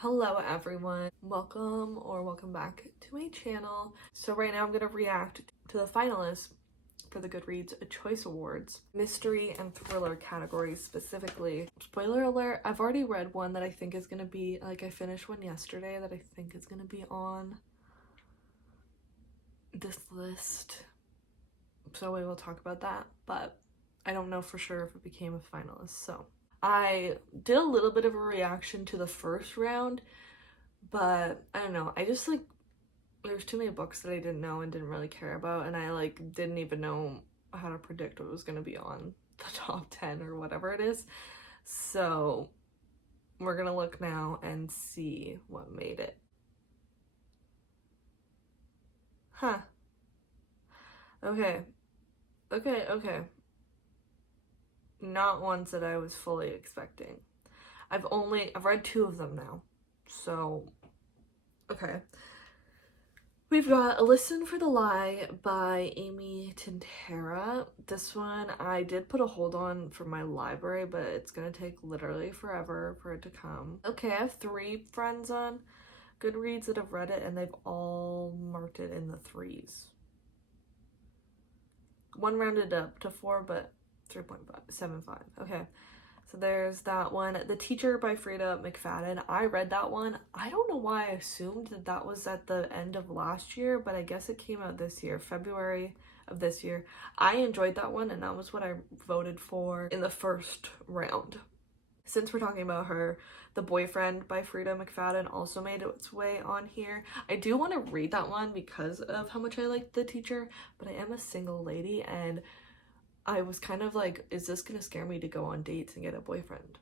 Hello everyone, welcome back to my channel. So right now I'm going to react to the finalists for the GoodReads Choice Awards, mystery and thriller categories specifically. Spoiler alert, I've already read one that I think is going to be, I finished one yesterday that I think is going to be on this list. So we will talk about that, but I don't know for sure if it became a finalist. So I did a little bit of a reaction to the first round, but I don't know, I just there's too many books that I didn't know and didn't really care about, and I didn't even know how to predict what was going to be on the top 10 or whatever it is. So we're gonna look now and see what made it. Huh. Okay. Okay. Not ones that I was fully expecting. I've read 2 of them now. So, okay. We've got A Listen for the Lie by Amy Tintera. This one I did put a hold on for my library, but it's gonna take literally forever for it to come. Okay, I have 3 friends on GoodReads that have read it, and they've all marked it in the 3s. One rounded up to 4, but 3.75. Okay. So there's that one. The Teacher by Frida McFadden. I read that one. I don't know why I assumed that that was at the end of last year, but I guess it came out this year, February of this year. I enjoyed that one, and that was what I voted for in the first round. Since we're talking about her, The Boyfriend by Frida McFadden also made its way on here. I do want to read that one because of how much I liked The Teacher, but I am a single lady, and I was kind of like, is this gonna scare me to go on dates and get a boyfriend?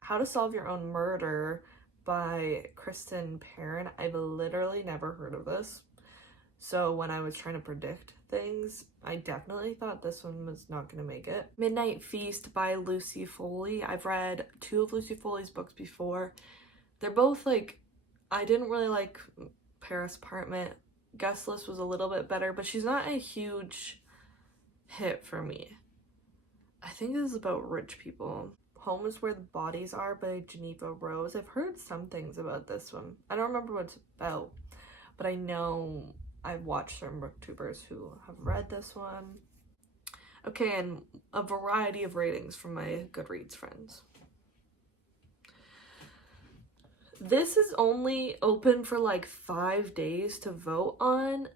How to Solve Your Own Murder by Kristen Perrin. I've literally never heard of this. So when I was trying to predict things, I definitely thought this one was not gonna make it. Midnight Feast by Lucy Foley. I've read 2 of Lucy Foley's books before. They're both I didn't really like Paris Apartment. Guest List was a little bit better, but she's not a huge hit for me. I think this is about rich people. Home is Where the Bodies Are by Geneva Rose. I've heard some things about this one. I don't remember what it's about, but I know I've watched certain booktubers who have read this one. Okay, and a variety of ratings from my GoodReads friends. This is only open for 5 days to vote on,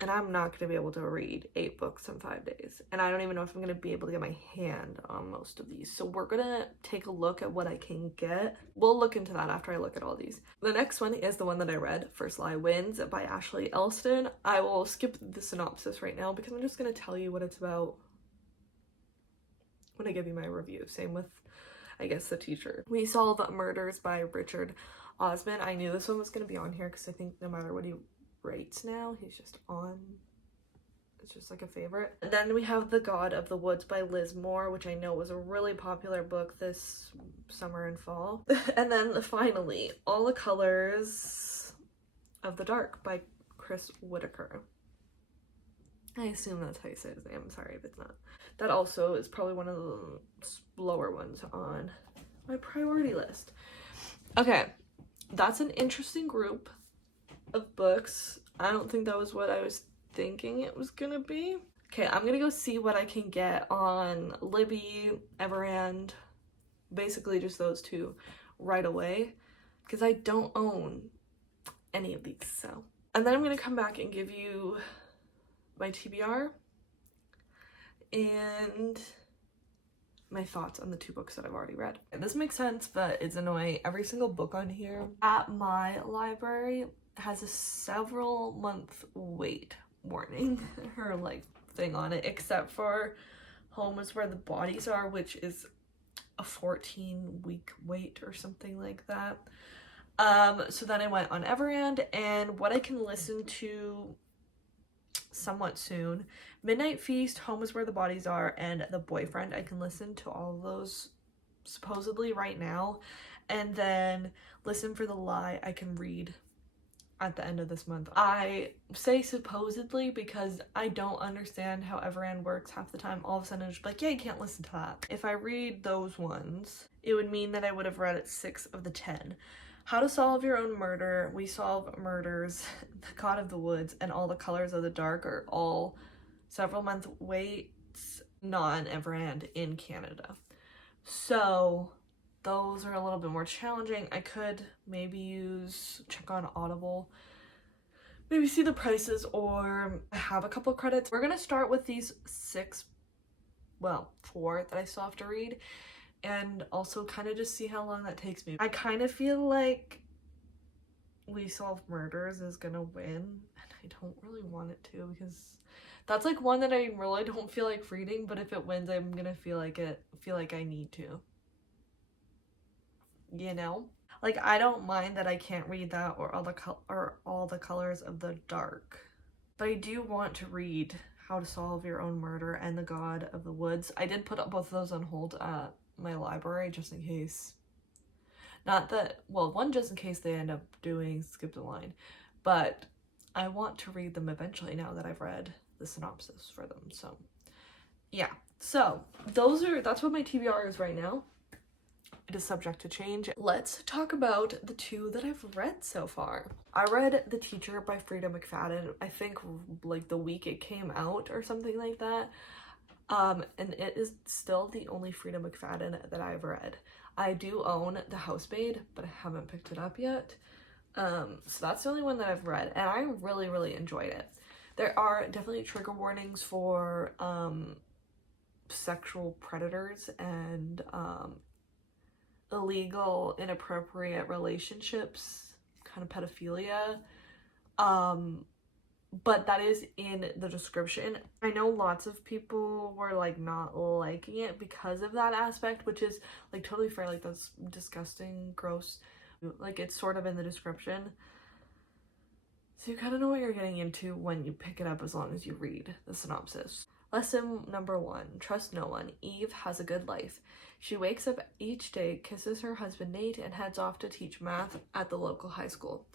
and I'm not going to be able to read 8 books in 5 days. And I don't even know if I'm going to be able to get my hand on most of these. So we're going to take a look at what I can get. We'll look into that after I look at all these. The next one is the one that I read, First Lie Wins by Ashley Elston. I will skip the synopsis right now because I'm just going to tell you what it's about when I give you my review. Same with, I guess, The Teacher. We Solve Murders by Richard Osman. I knew this one was going to be on here because I think no matter what he rates now, he's just on. It's just a favorite. And then we have The God of the Woods by Liz Moore, which I know was a really popular book this summer and fall. And then finally, All the Colors of the Dark by Chris Whitaker. I assume that's how you say his name. I'm sorry if it's not. That also is probably one of the lower ones on my priority list. Okay, that's an interesting group of books. I don't think that was what I was thinking it was gonna be. Okay, I'm gonna go see what I can get on Libby, Everand, basically just those 2 right away, because I don't own any of these. So, and then I'm gonna come back and give you my TBR and my thoughts on the 2 books that I've already read. And this makes sense, but it's annoying. Every single book on here at my library has a several month wait warning or thing on it, except for Home is Where the Bodies Are, which is a 14-week wait or something like that. So then I went on Everand, and what I can listen to somewhat soon: Midnight Feast, Home is Where the Bodies Are, and The Boyfriend. I can listen to all of those supposedly right now, and then Listen for the Lie I can read at the end of this month. I say supposedly because I don't understand how Everand works half the time. All of a sudden it's just yeah, you can't listen to that. If I read those ones, it would mean that I would have read 6 of the 10. How to Solve Your Own Murder, We Solve Murders, The God of the Woods, and All the Colors of the Dark are all several month waits, not an Everand in Canada. So those are a little bit more challenging. I could maybe check on Audible, maybe see the prices, or I have a couple credits. We're gonna start with these 4 that I still have to read, and also kind of just see how long that takes me. I kind of feel like We Solve Murders is gonna win, and I don't really want it to, because that's like one that I really don't feel like reading, but if it wins, I'm gonna feel like I need to. You know? Like, I don't mind that I can't read that or All the Colors of the Dark. But I do want to read How to Solve Your Own Murder and The God of the Woods. I did put up both of those on hold at my library just in case. Not that, well, one just in case they end up doing Skip the Line, but I want to read them eventually now that I've read the synopsis for them. So yeah, so that's what my TBR is right now. It is subject to change. Let's talk about the 2 that I've read so far. I read The Teacher by Frida McFadden, I think like the week it came out or something like that. And it is still the only Frida McFadden that I've read. I do own The Housemaid, but I haven't picked it up yet. So that's the only one that I've read, and I really, really enjoyed it. There are definitely trigger warnings for sexual predators and illegal, inappropriate relationships, kind of pedophilia. But that is in the description. I know lots of people were like not liking it because of that aspect, which is like totally fair. Like, that's disgusting, gross. Like, it's sort of in the description. So you kind of know what you're getting into when you pick it up, as long as you read the synopsis. Lesson number 1, trust no one. Eve has a good life. She wakes up each day, kisses her husband Nate, and heads off to teach math at the local high school.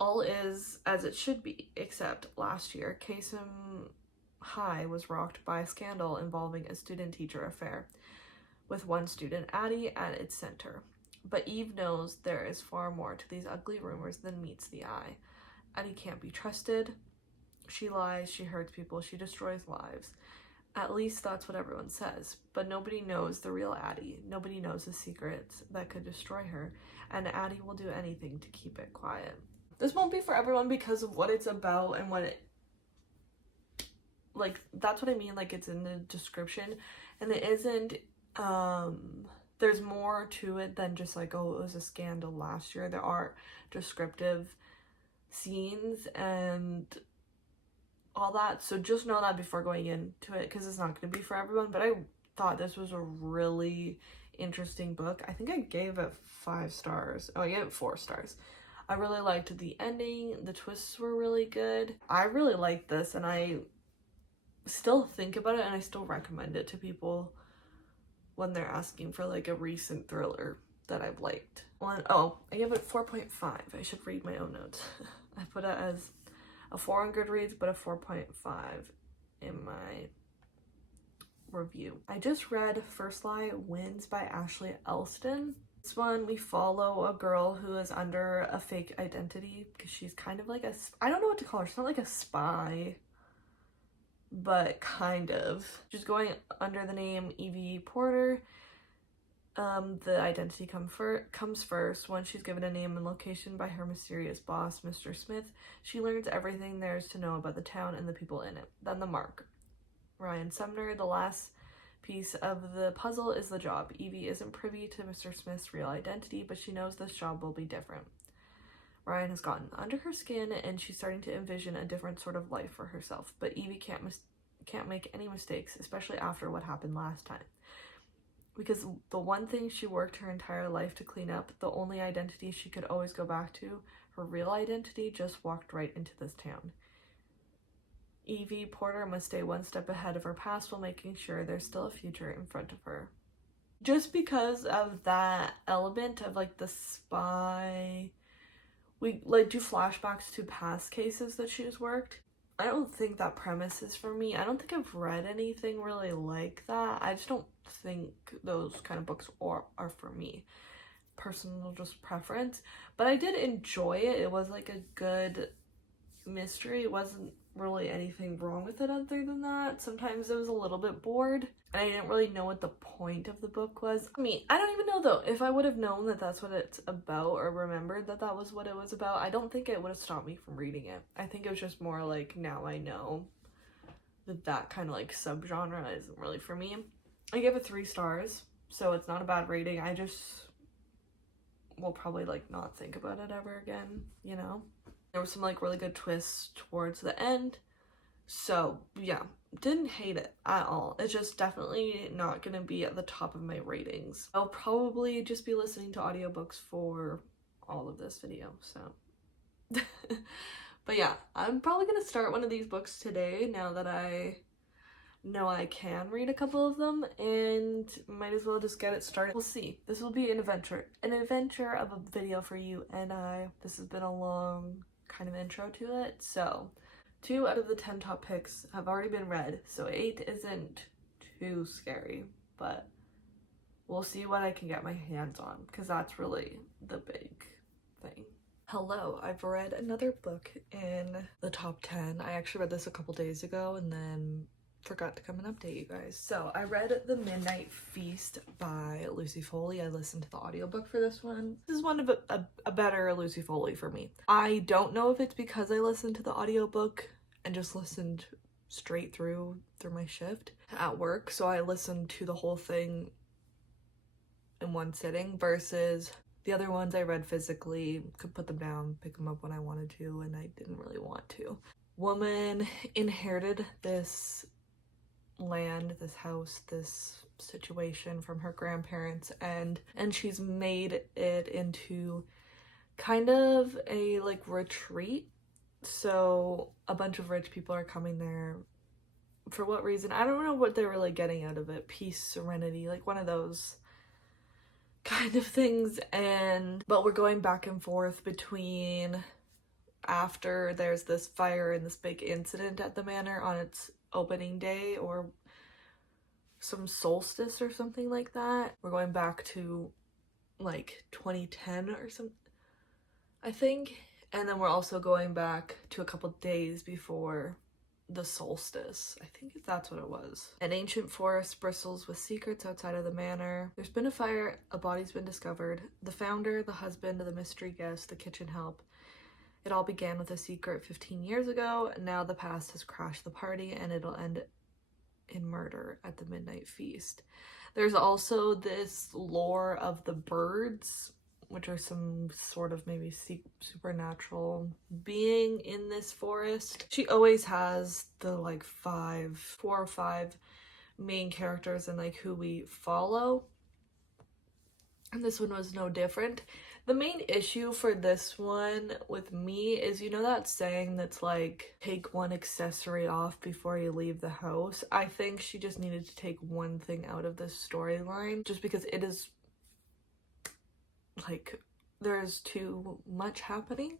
All is as it should be, except last year, Kasem High was rocked by a scandal involving a student-teacher affair, with one student, Addie, at its center. But Eve knows there is far more to these ugly rumors than meets the eye. Addie can't be trusted. She lies, she hurts people, she destroys lives. At least that's what everyone says. But nobody knows the real Addie. Nobody knows the secrets that could destroy her, and Addie will do anything to keep it quiet. This won't be for everyone because of what it's about and what it, like, that's what I mean, like, it's in the description, and it isn't, there's more to it than just like, oh, it was a scandal last year. There are descriptive scenes and all that, so just know that before going into it, because it's not going to be for everyone. But I thought this was a really interesting book. I think I gave it 5 stars. Oh, I gave it 4 stars. I really liked the ending. The twists were really good. I really liked this, and I still think about it, and I still recommend it to people when they're asking for like a recent thriller that I've liked. I gave it 4.5. I should read my own notes. I put it as a 4 on GoodReads, but a 4.5 in my review. I just read First Lie Wins by Ashley Elston. This one, we follow a girl who is under a fake identity because she's kind of like I don't know what to call her. She's not like a spy, but kind of. She's going under the name Evie Porter. The identity comes first. Once she's given a name and location by her mysterious boss, Mr. Smith, she learns everything there is to know about the town and the people in it. Then the mark. Ryan Sumner, the last piece of the puzzle is the job. Evie isn't privy to Mr. Smith's real identity, but she knows this job will be different. Ryan has gotten under her skin, and she's starting to envision a different sort of life for herself. But Evie can't make any mistakes, especially after what happened last time. Because the one thing she worked her entire life to clean up, the only identity she could always go back to, her real identity, just walked right into this town. Evie Porter must stay one step ahead of her past while making sure there's still a future in front of her. Just because of that element of like the spy, we like do flashbacks to past cases that she's worked. I don't think that premise is for me. I don't think I've read anything really like that. I just don't think those kind of books are for me. Personal just preference. But I did enjoy it. It was like a good mystery. It wasn't really anything wrong with it other than that. Sometimes it was a little bit bored and I didn't really know what the point of the book was. I mean, I don't even know though. If I would have known that that's what it's about or remembered that that was what it was about, I don't think it would have stopped me from reading it. I think it was just more like, now I know that that kind of like subgenre isn't really for me. I gave it 3 stars, so it's not a bad rating. I just will probably like not think about it ever again, you know? There was some like really good twists towards the end. So yeah, didn't hate it at all. It's just definitely not gonna be at the top of my ratings. I'll probably just be listening to audiobooks for all of this video, so. But yeah, I'm probably gonna start one of these books today now that I know I can read a couple of them, and might as well just get it started. We'll see. This will be an adventure of a video for you and I. This has been a long kind of intro to it. So 2 out of the 10 top picks have already been read, so 8 isn't too scary, but we'll see what I can get my hands on, because that's really the big thing. Hello, I've read another book in the top 10. I actually read this a couple days ago and then forgot to come and update you guys. So I read The Midnight Feast by Lucy Foley. I listened to the audiobook for this one. This is one of a better Lucy Foley for me. I don't know if it's because I listened to the audiobook and just listened straight through my shift at work. So I listened to the whole thing in one sitting versus the other ones I read physically, could put them down, pick them up when I wanted to, and I didn't really want to. Woman inherited this land, this house, this situation from her grandparents, and she's made it into kind of a like retreat. So a bunch of rich people are coming there. For what reason? I don't know what they're really getting out of it. Peace, serenity, like one of those kind of things. But we're going back and forth between after there's this fire and this big incident at the manor on its opening day or some solstice or something like that. We're going back to like 2010 or something, I think. And then we're also going back to a couple days before the solstice. I think that's what it was. An ancient forest bristles with secrets outside of the manor. There's been a fire, a body's been discovered. The founder, the husband, the mystery guest, the kitchen help. It all began with a secret 15 years ago, and now the past has crashed the party, and it'll end in murder at the midnight feast. There's also this lore of the birds, which are some sort of maybe supernatural being in this forest. She always has the like 4 or 5 main characters and like who we follow, and this one was no different. The main issue for this one with me is, you know that saying that's like, take one accessory off before you leave the house? I think she just needed to take one thing out of this storyline, just because it is like, there's too much happening.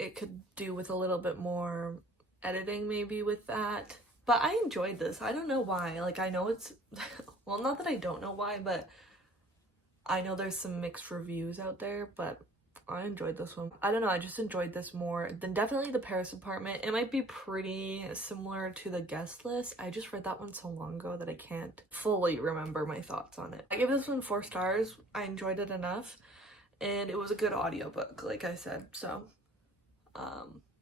It could do with a little bit more editing maybe with that. But I enjoyed this. I don't know why. Like, I know it's, well, not that I don't know why, but I know there's some mixed reviews out there, but I enjoyed this one. I don't know, I just enjoyed this more than definitely the Paris apartment. It might be pretty similar to the guest list. I just read that one so long ago that I can't fully remember my thoughts on it. I gave this one 4 stars. I enjoyed it enough, and it was a good audiobook, like I said. So,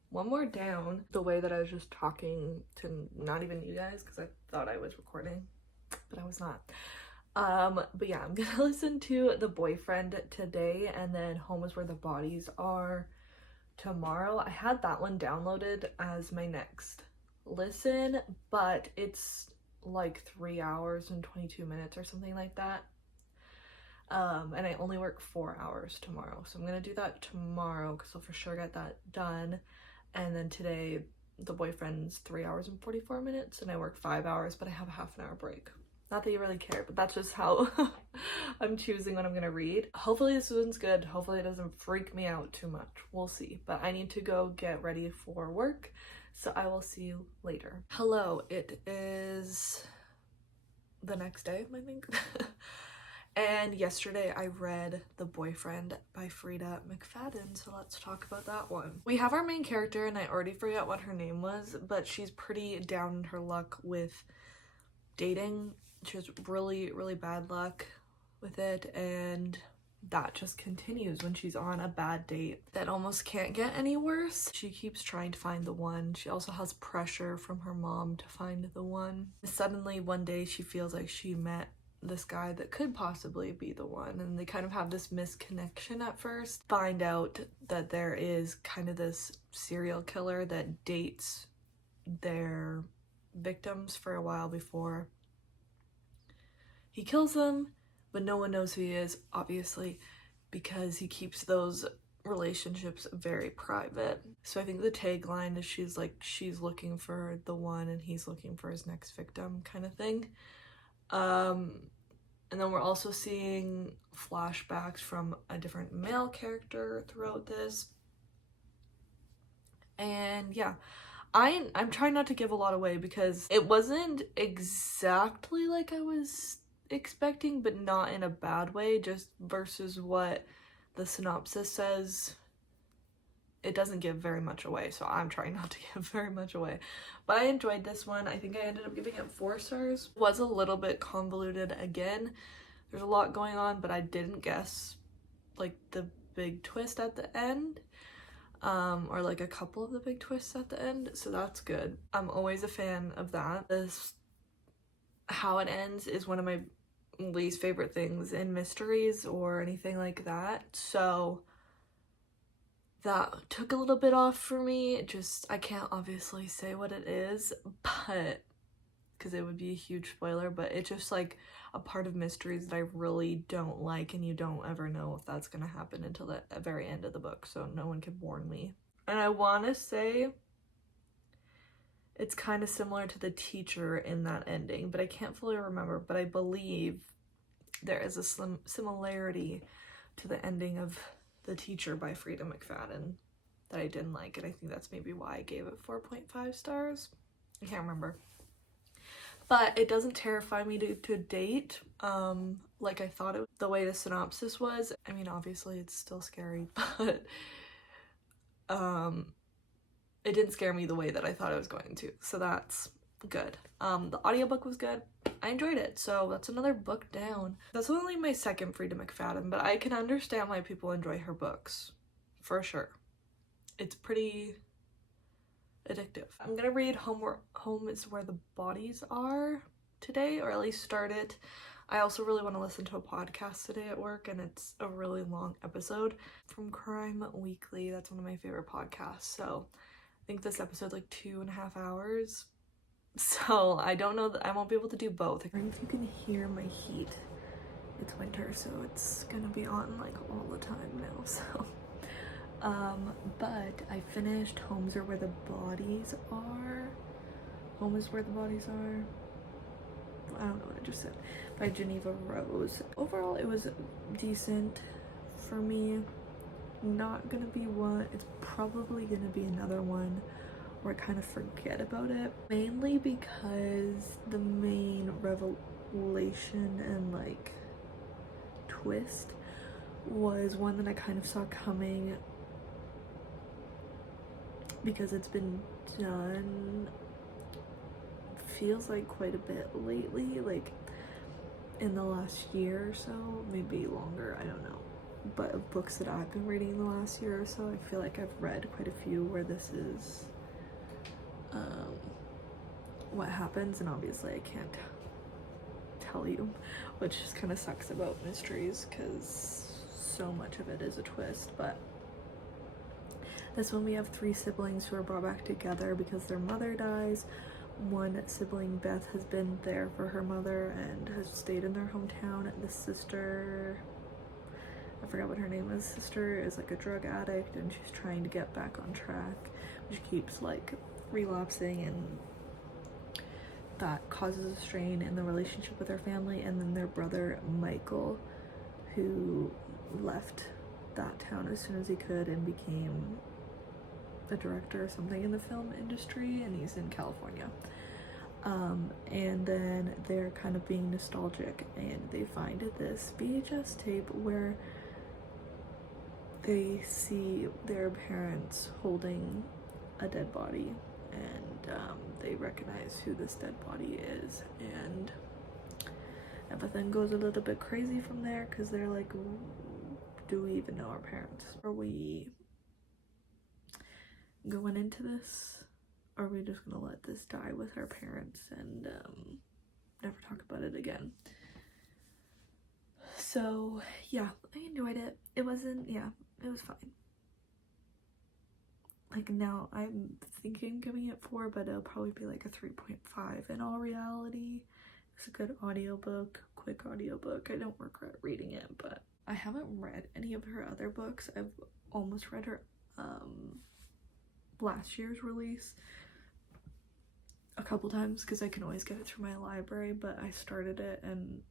one more down, the way that I was just talking to not even you guys, because I thought I was recording, but I was not. But yeah, I'm gonna listen to The Boyfriend today, and then Home is Where the Bodies Are tomorrow. I had that one downloaded as my next listen, but it's like 3 hours and 22 minutes or something like that. And I only work 4 hours tomorrow, so I'm gonna do that tomorrow because I'll for sure get that done. And then today, The Boyfriend's 3 hours and 44 minutes, and I work 5 hours, but I have a half an hour break. Not that you really care, but that's just how I'm choosing what I'm gonna read. Hopefully this one's good. Hopefully it doesn't freak me out too much. We'll see. But I need to go get ready for work, So I will see you later. Hello, it is the next day, I think. And yesterday I read The Boyfriend by Frida McFadden, so let's talk about that one. We have our main character, and I already forgot what her name was, but she's pretty down in her luck with dating. She has really, really bad luck with it, and that just continues when she's on a bad date that almost can't get any worse. She keeps trying to find the one. She also has pressure from her mom to find the one. Suddenly one day she feels like she met this guy that could possibly be the one, and they kind of have this misconnection at first. Find out that there is kind of this serial killer that dates their victims for a while before he kills them, but no one knows who he is, obviously, because he keeps those relationships very private. So I think the tagline is she's looking for the one and he's looking for his next victim kind of thing. And then we're also seeing flashbacks from a different male character throughout this. And yeah, I'm trying not to give a lot away because it wasn't exactly like I was expecting, but not in a bad way, just versus what the synopsis says. It doesn't give very much away, so I'm trying not to give very much away. But I enjoyed this one. I think I ended up giving it 4 stars. It was a little bit convoluted again. There's a lot going on, but I didn't guess like the big twist at the end. Or like a couple of the big twists at the end, so that's good. I'm always a fan of that. This how it ends is one of my least favorite things in mysteries or anything like that, so that took a little bit off for me. I can't obviously say what it is, but because it would be a huge spoiler, but it's just like a part of mysteries that I really don't like, and you don't ever know if that's gonna happen until the very end of the book, so no one can warn me. And I want to say it's kind of similar to The Teacher in that ending, but I can't fully remember, but I believe there is a similarity to the ending of The Teacher by Frida McFadden that I didn't like, and I think that's maybe why I gave it 4.5 stars. I can't remember. But it doesn't terrify me to date like I thought it would, the way the synopsis was. I mean, obviously it's still scary, but it didn't scare me the way that I thought it was going to, so that's good. The audiobook was good. I enjoyed it, so that's another book down. That's only my second Frida McFadden, but I can understand why people enjoy her books, for sure. It's pretty addictive. I'm gonna read Home is Where the Bodies Are today, or at least start it. I also really want to listen to a podcast today at work, and it's a really long episode from Crime Weekly. That's one of my favorite podcasts, so I think this episode's like 2.5 hours, so I don't know that I won't be able to do both. I think if you can hear my heat, it's winter, so it's gonna be on like all the time now, so but I finished Homes Are Where the Bodies Are. Home is Where the Bodies Are. I don't know what I just said. By Geneva Rose. Overall, it was decent for me. Not gonna be one. It's probably gonna be another one where I kind of forget about it. Mainly because the main revelation and like twist was one that I kind of saw coming, because it's been done, feels like quite a bit lately, like in the last year or so, maybe longer, I don't know. But of books that I've been reading in the last year or so, I feel like I've read quite a few where this is what happens, and obviously I can't tell you, which just kind of sucks about mysteries because so much of it is a twist. But this one we have 3 siblings who are brought back together because their mother dies. One sibling, Beth, has been there for her mother and has stayed in their hometown. The sister, I forgot what her name is, sister is like a drug addict and she's trying to get back on track. She keeps like relapsing, and that causes a strain in the relationship with her family. And then their brother, Michael, who left that town as soon as he could and became a director or something in the film industry, and he's in California. And then they're kind of being nostalgic, and they find this VHS tape where they see their parents holding a dead body, and they recognize who this dead body is, and everything goes a little bit crazy from there, because they're like, do we even know our parents? Are we going into this? Or are we just gonna let this die with our parents and never talk about it again? So yeah, I enjoyed it. It was fine. Like, now I'm thinking giving it 4, but it'll probably be like a 3.5 in all reality. It's a good audiobook, quick audiobook. I don't regret reading it, but I haven't read any of her other books. I've almost read her last year's release a couple times because I can always get it through my library, but I started it and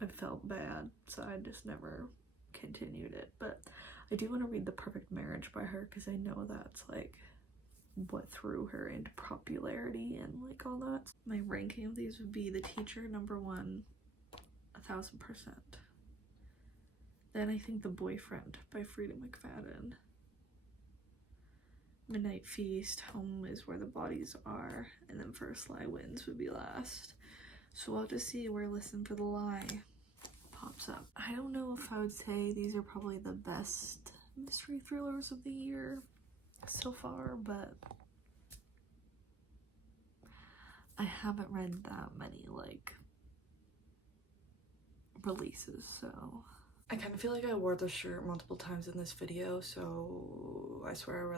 I felt bad, so I just never continued it. But I do want to read The Perfect Marriage by her, because I know that's like what threw her into popularity and like all that. My ranking of these would be The Teacher, number 1, 1000%. Then I think The Boyfriend by Frida McFadden. Midnight Feast, Home is Where the Bodies Are, and then First Lie Wins would be last. So we'll have to see where Listen for the Lie pops up. I don't know if I would say these are probably the best mystery thrillers of the year so far, but I haven't read that many like releases, so I kind of feel like I wore the shirt multiple times in this video, so I swear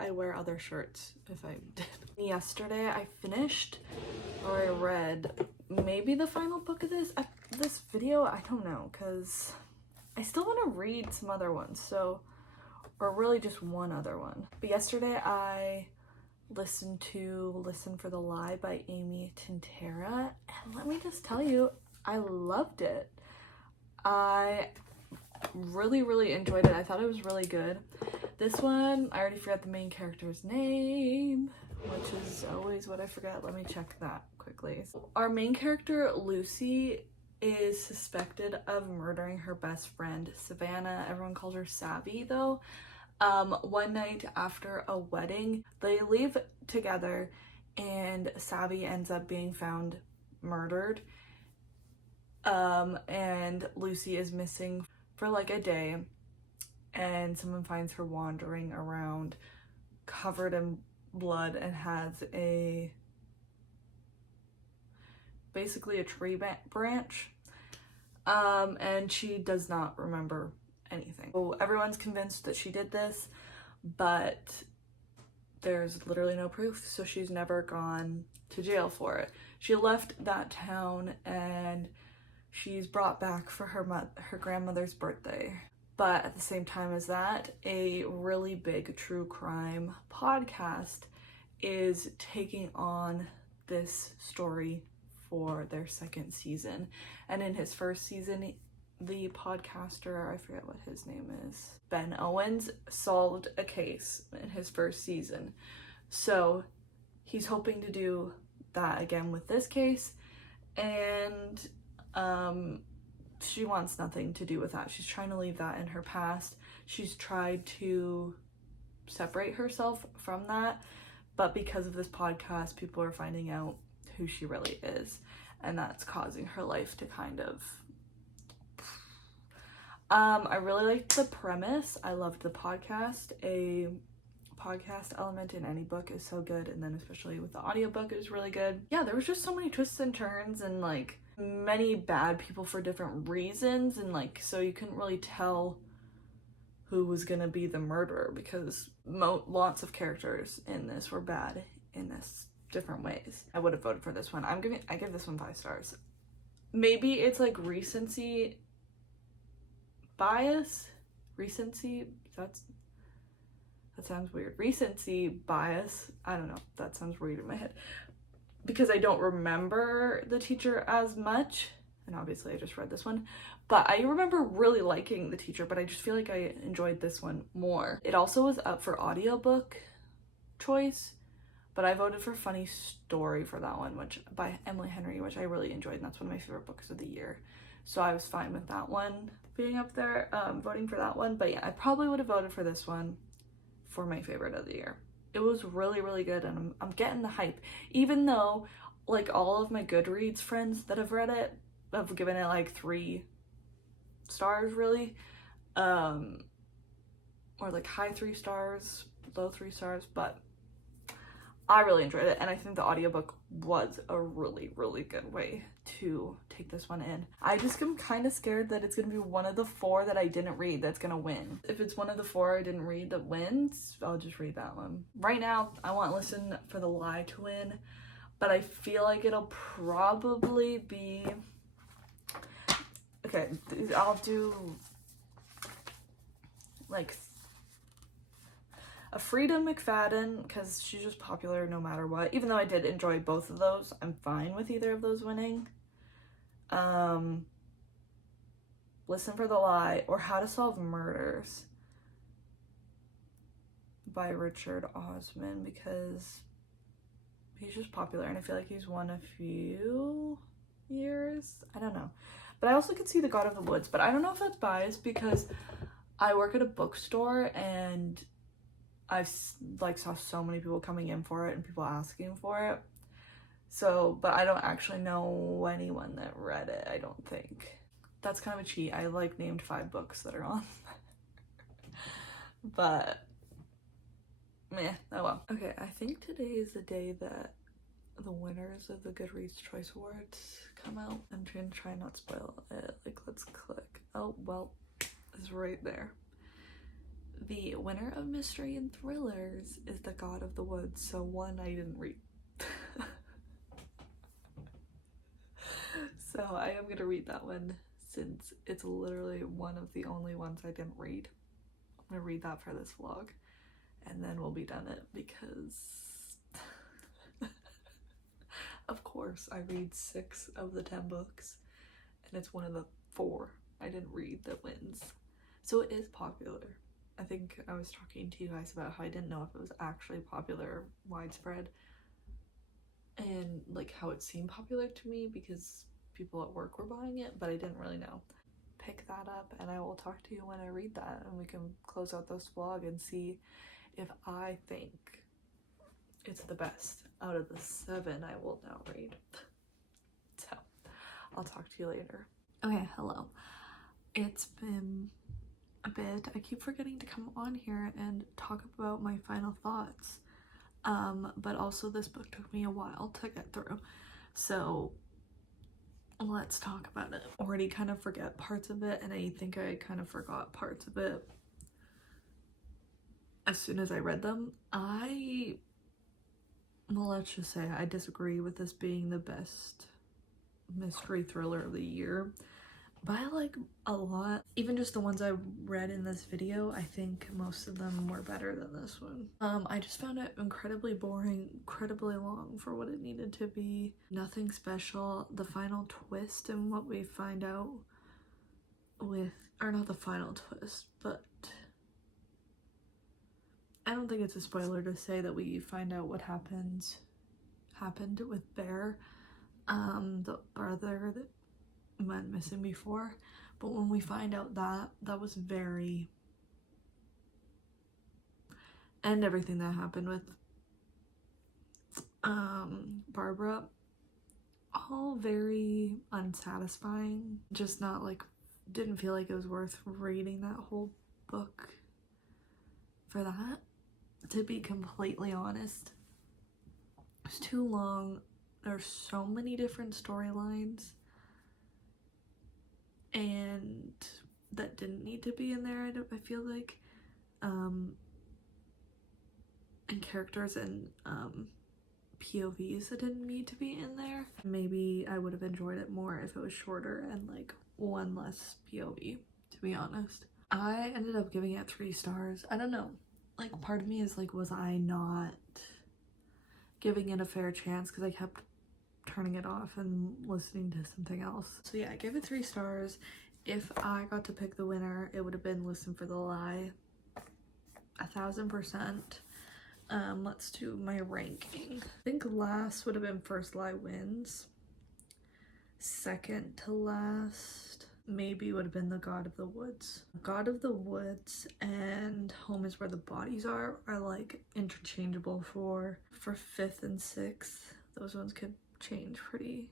I wear other shirts if I did. Yesterday I finished, or I read, maybe the final book of this video. I don't know, because I still want to read some other ones, so, or really just one other one. But yesterday I listened to Listen for the Lie by Amy Tintera, and let me just tell you, I loved it. I really enjoyed it. I thought it was really good. This one, I already forgot the main character's name, which is always what I forget. Let me check that quickly. Our main character, Lucy, is suspected of murdering her best friend, Savannah. Everyone calls her Savvy, though. One night after a wedding, they leave together, and Savvy ends up being found murdered. And Lucy is missing for like a day, and someone finds her wandering around covered in blood and has basically a tree branch, and she does not remember anything. So everyone's convinced that she did this, but there's literally no proof, so she's never gone to jail for it. She left that town and she's brought back for her grandmother's birthday. But at the same time as that, a really big true crime podcast is taking on this story for their second season. And in his first season, the podcaster, I forget what his name is, Ben Owens, solved a case in his first season. So he's hoping to do that again with this case, and she wants nothing to do with that. She's trying to leave that in her past. She's tried to separate herself from that, but because of this podcast, people are finding out who she really is, and that's causing her life to kind of I really liked the premise. I loved the podcast. A podcast element in any book is so good, and then especially with the audiobook, it was really good. Yeah, there was just so many twists and turns, and like many bad people for different reasons, and like so you couldn't really tell who was gonna be the murderer, because lots of characters in this were bad in this different ways. I would have voted for this one. I give this one 5 stars. Maybe it's like recency bias. That sounds weird. Recency bias. I don't know. That sounds weird in my head, because I don't remember The Teacher as much, and obviously I just read this one, But I remember really liking The Teacher, but I just feel like I enjoyed this one more. It also was up for audiobook choice, but I voted for Funny Story for that one, which by Emily Henry, which I really enjoyed, and that's one of my favorite books of the year. So I was fine with that one being up there, voting for that one. But yeah, I probably would have voted for this one for my favorite of the year. It was really, really good, and I'm getting the hype. Even though, like, all of my GoodReads friends that have read it have given it like 3 stars, really. Or like high 3 stars, low 3 stars, but I really enjoyed it, and I think the audiobook was a really, really good way to take this one in. I just am kind of scared that it's going to be one of the 4 that I didn't read that's going to win. If it's one of the 4 I didn't read that wins, I'll just read that one. Right now, I want Listen for the Lie to win, but I feel like it'll probably be... Okay, I'll do like a Frida McFadden, because she's just popular no matter what. Even though I did enjoy both of those, I'm fine with either of those winning. Listen for the Lie, or How to Solve Murders by Richard Osman, because he's just popular and I feel like he's won a few years. I don't know. But I also could see The God of the Woods, but I don't know if that's biased because I work at a bookstore and I've like saw so many people coming in for it and people asking for it. So, but I don't actually know anyone that read it, I don't think. That's kind of a cheat. I like named 5 books that are on. But, meh, oh well. Okay, I think today is the day that the winners of the GoodReads Choice Awards come out. I'm trying to try not to spoil it. Like, let's click. Oh, well, it's right there. The winner of Mystery and Thrillers is The God of the Woods, so one I didn't read. So I am gonna read that one since it's literally one of the only ones I didn't read. I'm gonna read that for this vlog and then we'll be done it because of course I read 6 of the 10 books and it's one of the 4 I didn't read that wins. So it is popular. I think I was talking to you guys about how I didn't know if it was actually popular, widespread, and like how it seemed popular to me because people at work were buying it, but I didn't really know. Pick that up and I will talk to you when I read that and we can close out this vlog and see if I think it's the best out of the 7 I will now read. So I'll talk to you later. Okay, hello. It's been a bit. I keep forgetting to come on here and talk about my final thoughts. But also this book took me a while to get through. So let's talk about it. Already kind of forget parts of it, and I think I kind of forgot parts of it as soon as I read them. Well, let's just say I disagree with this being the best mystery thriller of the year, but I like a lot. Even just the ones I read in this video, I think most of them were better than this one. I just found it incredibly boring, incredibly long for what it needed to be. Nothing special. The final twist and what we find out with, or not the final twist, but I don't think it's a spoiler to say that we find out what happened with Bear, the brother that went missing before. But when we find out that was very, and everything that happened with Barbara, all very unsatisfying. Just not like, didn't feel like it was worth reading that whole book for that, to be completely honest. It's too long. There's so many different storylines and that didn't need to be in there, I feel like, and characters and POVs that didn't need to be in there. Maybe I would have enjoyed it more if it was shorter and like one less POV, to be honest. I ended up giving it 3 stars. I don't know, like part of me is like, was I not giving it a fair chance because I kept turning it off and listening to something else? So yeah, I gave it 3 stars. If I got to pick the winner, it would have been Listen for the Lie. 1000%. Let's do my ranking. I think last would have been First Lie Wins. Second to last maybe would have been The God of the Woods. God of the Woods and Home is Where the Bodies Are like interchangeable for 5th and 6th. Those ones could change pretty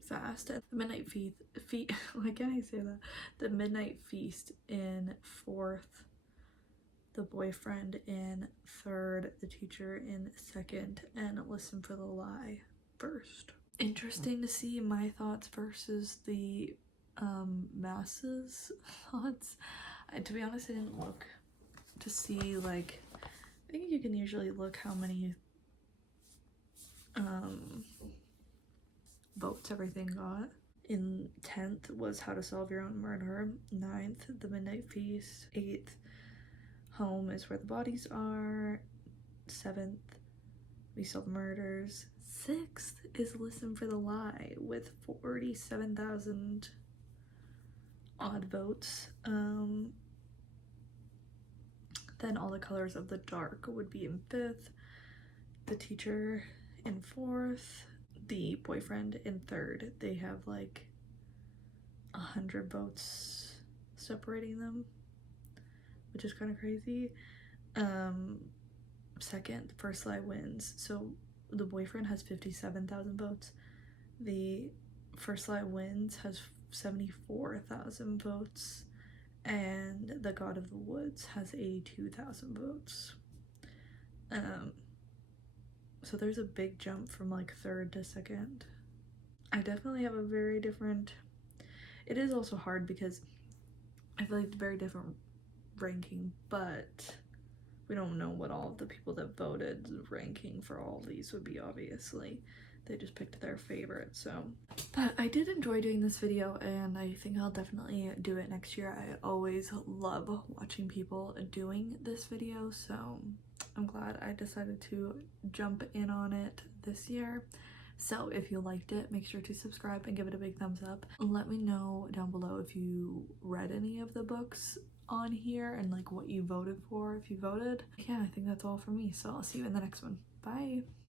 fast. And the Midnight Feast why can't I say that? The Midnight Feast in 4th, The Boyfriend in 3rd, The Teacher in 2nd, and Listen for the Lie 1st. Interesting to see my thoughts versus the masses thoughts. To be honest, I didn't look to see, like, I think you can usually look how many votes everything got. In 10th was How to Solve Your Own Murder. 9th, The Midnight Feast. 8th, Home is Where the Bodies Are. 7th, We Solve Murders. 6th is Listen for the Lie with 47,000 odd votes. Then All the Colors of the Dark would be in 5th, The Teacher in 4th, The Boyfriend in 3rd. They have like 100 votes separating them, which is kind of crazy. 2nd, First Lie Wins. So The Boyfriend has 57,000 votes. The First Lie Wins has 74,000 votes. And The God of the Woods has 82,000 votes. So there's a big jump from like 3rd to 2nd. I definitely have a very different... It is also hard because I feel like it's a very different ranking, but we don't know what all of the people that voted ranking for all these would be, obviously. They just picked their favorite, so. But I did enjoy doing this video, and I think I'll definitely do it next year. I always love watching people doing this video, so I'm glad I decided to jump in on it this year. So if you liked it, make sure to subscribe and give it a big thumbs up. Let me know down below if you read any of the books on here and like what you voted for if you voted. Yeah, I think that's all for me, so I'll see you in the next one. Bye.